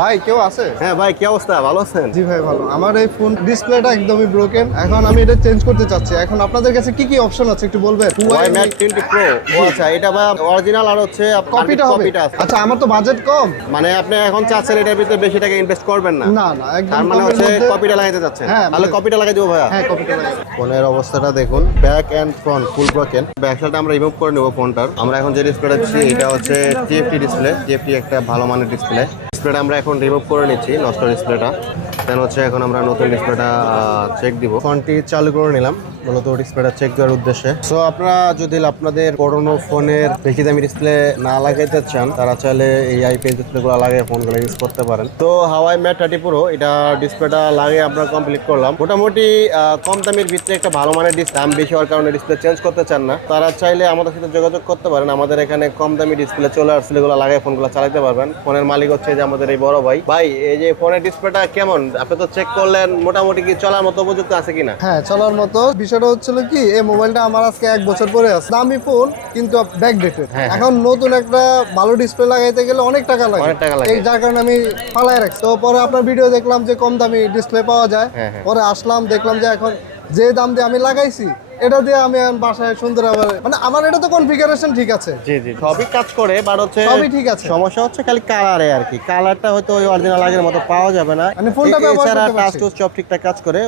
ভাই কেউ আছে? হ্যাঁ ভাই, কি অবস্থা? ভালো আছেন? জি ভাই ভালো। আমার এই ফোন ডিসপ্লেটা একদমই ব্রোকেন। এখন আমি এটা চেঞ্জ করতে চাচ্ছি। এখন আপনাদের কাছে কি কি অপশন আছে একটু বলবেন? Y mat 20 pro. ও আচ্ছা, এটা ভাই অরিজিনাল আর হচ্ছে কপিটা হবে? আছে। আচ্ছা, আমার তো বাজেট কম। মানে আপনি এখন চাচ্ছেন এটার ভিতরে বেশি টাকা ইনভেস্ট করবেন না? না না, একদম তার মানে কমের হচ্ছে মধ্যে। কপিটা লাগাইতে যাচ্ছেন? হ্যাঁ, তাহলে কপিটা লাগাই দেবো ভাইয়া। হ্যাঁ, কপিটা লাগাই। ফোনের অবস্থাটা দেখুন, ব্যাক এন্ড ফ্রন্ট ফুল ব্রোকেন। ব্যাকসাইডটা আমরা রিমুভ করে নেব ফোনটার। আমরা এখন যে ডিসপ্লেটা দিচ্ছি এটা হচ্ছে টিএফটি ডিসপ্লে। টিএফটি একটা ভালো মানের ডিসপ্লে। ডিসপ্লেটা আমরা এখন রিমুভ করে নিচ্ছি, নষ্ট ডিসপ্লেটা। দেন হচ্ছে এখন আমরা নতুন ডিসপ্লেটা চেক দিব। ফোনটি চালু করে নিলাম মূলত ডিসপ্লেটা চেক দেওয়ার উদ্দেশ্যে। সো আপনারা যদি আপনাদের পুরোনো ফোনের বেশি দামি ডিসপ্লে না লাগাইতে চান, তারা চাইলে এই আইপিএস ডিসপ্লেগুলো লাগিয়ে ফোনগুলো ইউজ করতে পারেন। তো হাওয়াই ম্যাট 30 প্রো এটা ডিসপ্লেটা লাগিয়ে আমরা কমপ্লিট করলাম। মোটামুটি কম দামের ভিতরে একটা ভালো মানের দাম বেশি হওয়ার কারণে ডিসপ্লে চেঞ্জ করতে চান না, তারা চাইলে আমাদের সাথে যোগাযোগ করতে পারেন। আমাদের এখানে কম দামি ডিসপ্লে চলে আসছে, এগুলো লাগিয়ে ফোনগুলো চালাতে পারবেন। ফোনের মালিক হচ্ছে যে আমাদের এই বড় ভাই। ভাই, এই যে ফোনের ডিসপ্লেটা কেমন? আপনি তো চেক করলেন, মোটামুটি কি চলার মতো উপযুক্ত আছে কিনা? হ্যাঁ, চলার মতো। বিষয়টা হচ্ছিল কি, এই মোবাইলটা আমার আজকে 1 বছর পরে আছে। দামি ফোন কিন্তু ব্যাকডেটেড। এখন নতুন একটা ভালো ডিসপ্লে লাগাইতে গেলে অনেক টাকা লাগে। এই যার কারণে আমি ফালাই রাখছি। তো পরে আপনার ভিডিও দেখলাম যে কম দামি ডিসপ্লে পাওয়া যায়। পরে আসলাম, দেখলাম যে এখন যে দাম দিয়ে আমি লাগাইছি এটা দিয়ে আমি বাসায় সুন্দর মানে আমার এটা তো কনফিগারেশন ঠিক আছে। জি জি, সবই কাজ করে, বাট হচ্ছে সবই ঠিক আছে। সমস্যা হচ্ছে খালি কালারে আর কি। কালারটা হয়তো ওই অরিজিনাল আগের মতো পাওয়া যাবে না। মানে ফোনটা ব্যবহার করতে এছাড়া টাচ পারছি। টুচ সব ঠিকঠাক কাজ করে।